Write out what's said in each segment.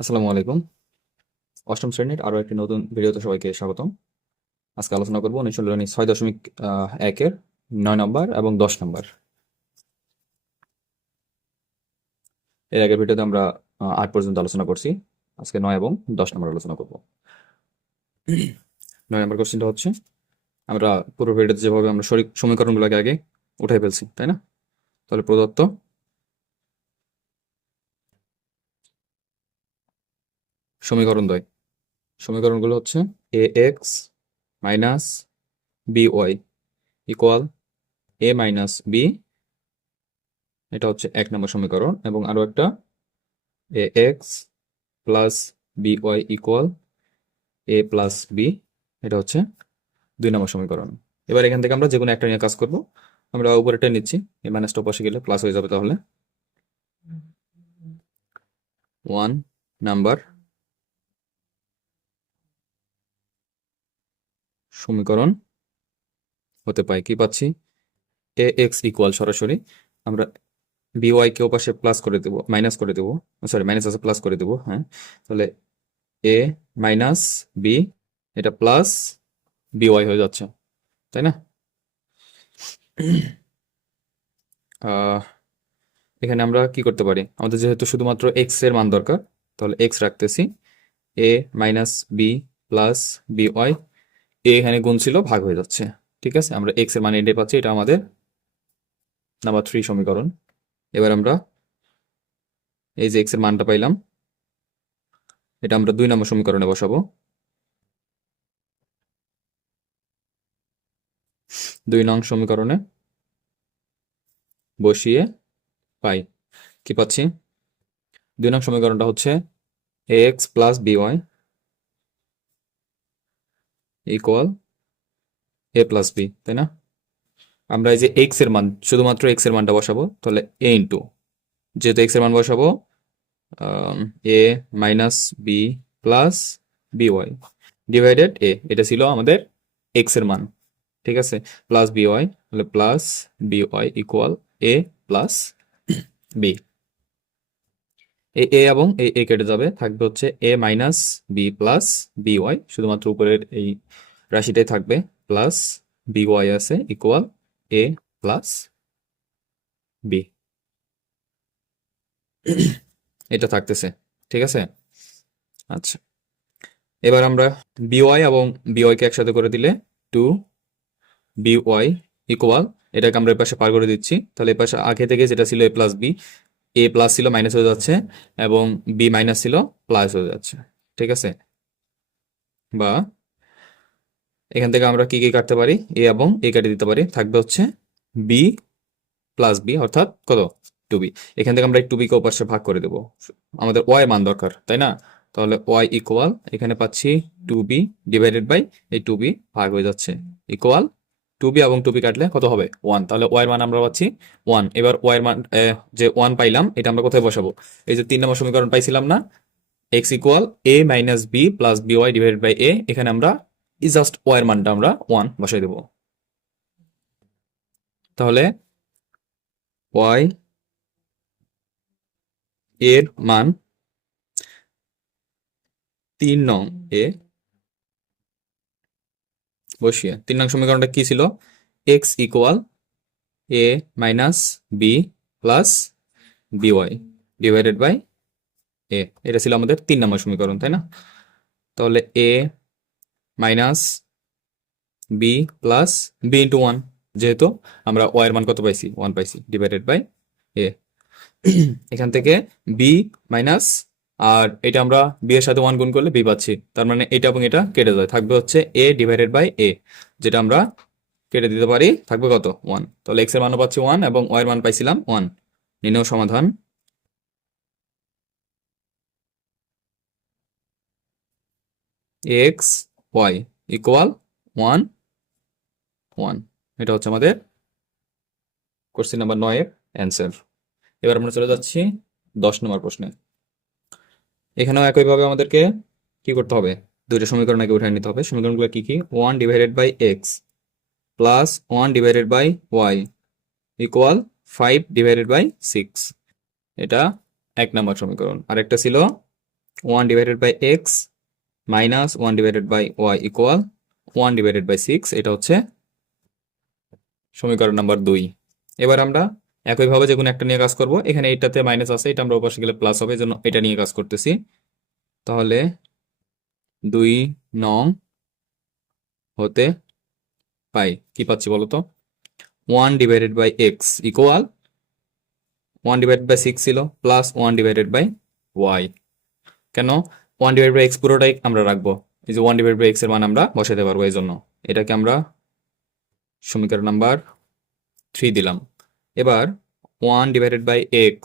আসসালামু আলাইকুম। অষ্টম শ্রেণীর আরো একটি নতুন ভিডিওতে সবাইকে স্বাগতম। আজকে আলোচনা করব অনুশীলনী 6.1-এর 9 নম্বর এবং 10 নম্বর। এর আগের ভিডিওতে আমরা 8 পর্যন্ত আলোচনা করছি। আজকে 9 এবং 10 নম্বর আলোচনা করব। 9 নম্বর কোশ্চেনটা হচ্ছে, আমরা পুরো ভিডিওতে যেভাবে আমরা সমীকরণগুলোকে আগে উঠাই ফেলছি, তাই না? তাহলে প্রদত্ত সমীকরণদ্বয়, সমীকরণগুলো হচ্ছে ax minus by equal a minus b, এটা হচ্ছে 1 নম্বর সমীকরণ, এবং আরো একটা ax plus by equal a plus b, এটা হচ্ছে 2 নম্বর সমীকরণ। এবার এখান থেকে আমরা যে কোনো একটা নিয়ে কাজ করব। আমরা উপরেরটা নিচ্ছি, এই মাইনাসটা পাশে গেলে প্লাস হয়ে যাবে। তাহলে 1 নাম্বার সমীকরণ হতে পাই কি পাচ্ছি, ax ইকুয়াল সরাসরি আমরা by কে ওপাশে প্লাস করে দেব, মাইনাস করে দেব, সরি মাইনাস আছে প্লাস করে দেব, হ্যাঁ। তাহলে a মাইনাস b, এটা প্লাস by হয়ে যাচ্ছে, তাই না? এখানে আমরা কি করতে পারি, আমাদের যেহেতু শুধুমাত্র x এর মান দরকার, তাহলে x রাখতেছি, a minus b plus by, a এখানে গুণ ছিল, ভাগ হয়ে যাচ্ছে। ঠিক আছে, আমরা x এর মান এটাই পাচ্ছি, এটা আমাদের নাম্বার 3 সমীকরণ। এবার আমরা এই যে x এর মানটা পাইলাম, এটা আমরা 2 নম্বর সমীকরণে বসাবো। 2 নং সমীকরণে বসিয়ে পাই কি পাচ্ছি, 2 নং সমীকরণটা হচ্ছে ax plus by equal a plus b, তাই না? আমরা এই যে x এর মান, শুধুমাত্র x এর মানটা বসাবো, তাহলে a ইন্টু, যেহেতু x এর মান বসাবো, a minus b plus by divided a, এটা ছিল আমাদের x এর মান। ঠিক আছে, প্লাস by, তাহলে plus by equal a plus b। এই a এবং এই a কেটে যাবে, থাকবে হচ্ছে a minus b plus by, শুধুমাত্র উপরের এই রাশিটাই থাকবে, প্লাস by আছে ইকুয়াল a প্লাস b, এটা থাকতেছে। ঠিক আছে, আচ্ছা। এবার আমরা by এবং by কে একসাথে করে দিলে 2by ইকুয়াল, এটাকে আমরা এই পাশে পার করে দিচ্ছি, তাহলে এই পাশে আগে থেকে যেটা ছিল a plus b, a plus ছিল মাইনাস হয়ে যাচ্ছে, এবং b মাইনাস ছিল প্লাস হয়ে যাচ্ছে। ঠিক আছে, বা এখান থেকে আমরা কি কি কাটতে পারি, a এবং a কেটে দিতে পারি, থাকবে হচ্ছে b প্লাস b, অর্থাৎ কত, 2b। এখান থেকে আমরা এই 2b কে ওপাশে ভাগ করে দেব, আমাদের y এর মান দরকার, তাই না? তাহলে y ইকুয়াল, এখানে পাচ্ছি 2b ডিভাইডেড বাই এই 2b, ভাগ হয়ে যাচ্ছে ইকুয়াল 2b এবং 2b কাটলে কত হবে, 1। তাহলে y এর মান আমরা পাচ্ছি 1। এবার y এর মান যে 1 পাইলাম, এটা আমরা কোথায় বসাবো, এই যে 3 নম্বর সমীকরণ পাইছিলাম না, x equal a minus b plus by divided by a, এখানে আমরা জাস্ট y এর মানটা আমরা 1 বসাই দেব। তাহলে y এর মান 3 নং এ বসিয়ে, 3 নং সমীকরণটা কি ছিল, x equal a minus b plus by divided by a, এটা ছিল আমাদের 3 নম্বর সমীকরণ, তাই না? তাহলে a minus b plus b into 1, যেহেতু আমরা y এর মান কত পাইছি, 1 পাইছি, ডিভাইডেড বাই a। এখান থেকে b মাইনাস, আর এটা আমরা b এর সাথে 1 গুণ করলে b পাচ্ছি, তার মানে এটা এবং এটা কেটে যায়, থাকবে হচ্ছে a ডিভাইডেড বাই a, যেটা আমরা কেটে দিতে পারি, থাকবে কত, 1। তাহলে x এর মানও পাচ্ছি 1 এবং y এর মান পাইছিলাম 1। নির্ণয় সমাধান, x y ইকুয়াল 1 1, এটা হচ্ছে আমাদের কোশ্চেন নাম্বার 9 এর অ্যান্সার। এবার আমরা চলে যাচ্ছি 10 নম্বর প্রশ্নে। এখানেও একইভাবে আমাদেরকে কি করতে হবে, দুইটা সমীকরণ আগে উঠে নিতে হবে। সমীকরণগুলো কি কি, 1 divided by X plus 1 divided by Y equal 5 divided by 6, এটা 1 নম্বর সমীকরণ। আরেকটা ছিল 1/x মাইনাস 1/y ইকুয়াল 1/6। এটা হচ্ছে সমীকরণ নাম্বার 2। এবার আমরা একইভাবে যে কোনো একটা নিয়ে কাজ করব। এখানে এইটাতে মাইনাস আছে, এটা আমরা ওপাশে গেলে প্লাস হবে, জন্য এটা নিয়ে কাজ করতেছি। তাহলে 2 নং হতে পাই কি পাচ্ছি বলো তো? 1/x ইকুয়াল 1/6 ছিল প্লাস 1/y। কেন 1/x পুরোটাই আমরা রাখবো? এই যে 1/x এর মান আমরা বসাতে পারবো, এই জন্য এটাকে আমরা সমীকরণ নাম্বার 3 দিলাম। এবার 1/x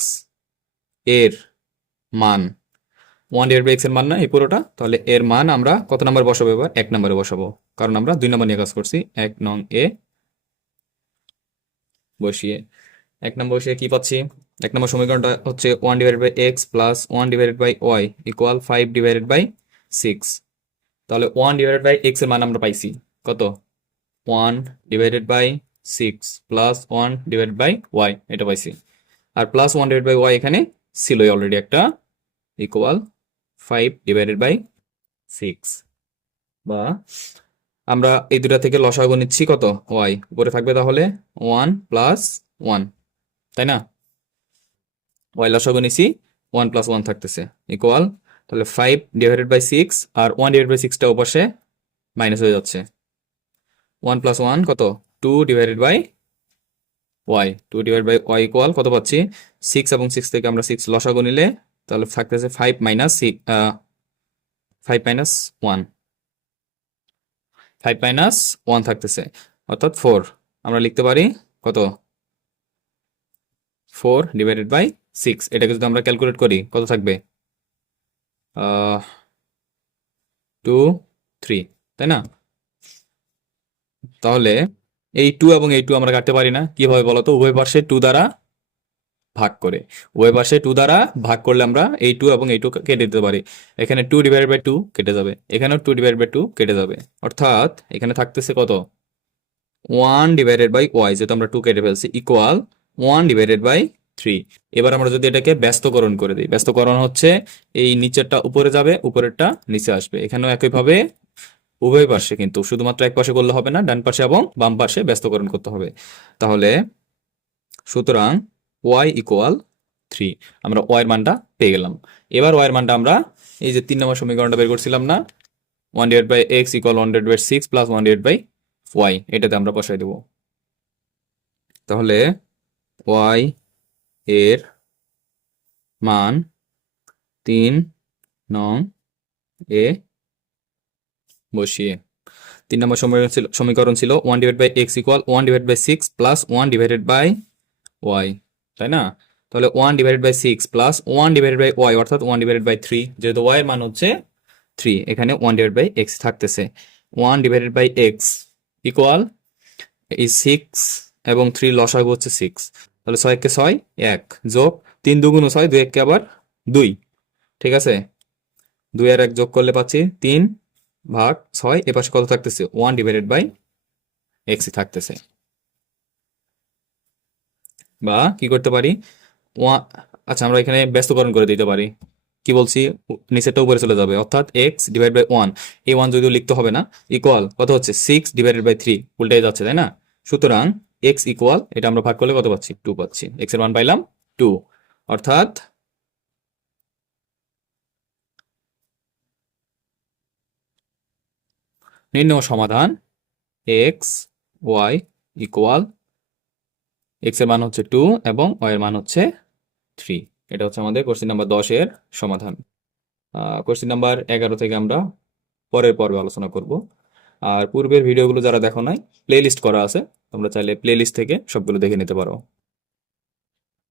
এর মান, 1/x এর মান না এই পুরোটা, তাহলে এর মান আমরা কত নাম্বার বসাবো? এবার 1 নম্বরে বসাবো, কারণ আমরা 2 নম্বর নিয়ে কাজ করছি। 1 নং এ বসিয়ে 1 নম্বর বসিয়ে কি পাচ্ছি? 1 নম্বর সমীকরণটা হচ্ছে 1/x প্লাস 1/y ইকুয়াল 5/6। তাহলে 1/x এর মান আমরা পাইছি কত? 1/6 প্লাস 1/y এটা পাইছি। আর প্লাস 1/y এখানে ছিলই অলরেডি একটা, ইকুয়াল 5/6। বা আমরা এই দুটা থেকে লসাগু নিচ্ছি কত? y উপরে থাকবে তাহলে 1 প্লাস 1, তাই না? y লসাগু নিছি, 1 প্লাস 1 থাকতেছে ইকুয়াল, তাহলে 5/6 আর 1/6টা ওপাশে মাইনাস হয়ে যাচ্ছে। 1 প্লাস 1 কত? 2/y 2/y ইকুয়াল কত পাচ্ছি? 6 এবং 6 থেকে আমরা 6 লসাগু নিলে তাহলে থাকতেছে 5 মাইনাস 1, 5 মাইনাস 1 থাকতেছে, অর্থাৎ 4। আমরা লিখতে পারি কত? 4/6। এটাকে যদি আমরা ক্যালকুলেট করি কত থাকবে? 2, 3, তাই না? তাহলে এই 2 এবং এই 2 আমরা কাটতে পারি না, কিভাবে বলতো? উভয় পাশে 2 দ্বারা ভাগ করে, উভয় পাশে 2 দ্বারা ভাগ করলে আমরা এই 2 এবং এই 2 কেটে দিতে পারি। এখানে 2/2 কেটে যাবে, এখানেও 2/2 কেটে যাবে, অর্থাৎ এখানে থাকতেছে কত? 1/y, যেহেতু আমরা 2 কেটে ফেলছি, ইকুয়াল 1/3। এবার আমরা যদি এটাকে ব্যস্তকরণ করে দিই, ব্যস্তকরণ হচ্ছে এই নিচেরটা উপরে যাবে, উপরেরটা নিচে আসবে। এখানেও একইভাবে উভয় পাশে, কিন্তু শুধুমাত্র এক পাশে করলে হবে না, ডান পাশে এবং বাম পাশে ব্যস্তকরণ করতে হবে। তাহলে সুতরাং y ইকুয়াল 3, আমরা y এর মানটা পেয়ে গেলাম। এবার y এর মানটা আমরা এই যে 3 নম্বর সমীকরণটা বের করছিলাম না, 1/x ইকুয়াল 1/6 প্লাস 1/y, এটাতে আমরা বসাই দেব। তাহলে y এর মান 3 নং এ বসিয়ে 3 নম্বর সমীকরণ ছিল 1/x ইকুয়াল 1/6 প্লাস 1/y, তাই না? তাহলে 1/6 প্লাস 1/y অর্থাৎ 1/3, যেহেতু y এর মান হচ্ছে 3, এখানে 1/x থাকতেছে। 1/x ইকুয়াল এই 6 এবং 3 লসাগু হচ্ছে 6, তাহলে 6 কে 6 1 যোগ 3 দুগুণ 6, 2 1 আবার 2, ঠিক আছে? 2 আর 1 যোগ করলে পাচ্ছি 3/6। এপাশে কত থাকতেছে? 1/x থাকতেছে। বা কি করতে পারি? আচ্ছা, আমরা এখানে ব্যস্তকরণ করে দিতে পারি। কি বলছি? নিচেরটা উপরে চলে যাবে, অর্থাৎ x/1, এই 1 যদিও লিখতে হবে না, ইকুয়াল কত হচ্ছে? 6/3, উল্টাই যাচ্ছে, তাই না? সুতরাং x ইকুয়াল, এটা আমরা ভাগ করলে কত পাচ্ছি? 2 পাচ্ছি। x এর মান পাইলাম 2, অর্থাৎ নির্ণয় সমাধান x y ইকুয়াল, x এর মান হচ্ছে 2 এবং y এর মান হচ্ছে 3। এটা হচ্ছে আমাদের কোশ্চেন নাম্বার 10 এর সমাধান। কোশ্চেন নাম্বার 11 থেকে আমরা পরের পর্বে আলোচনা করব। আর পূর্বের ভিডিওগুলো যারা দেখো নাই, প্লে লিস্ট করা আছে, তোমরা চাইলে প্লে লিস্ট থেকে সবগুলো দেখে নিতে পারো।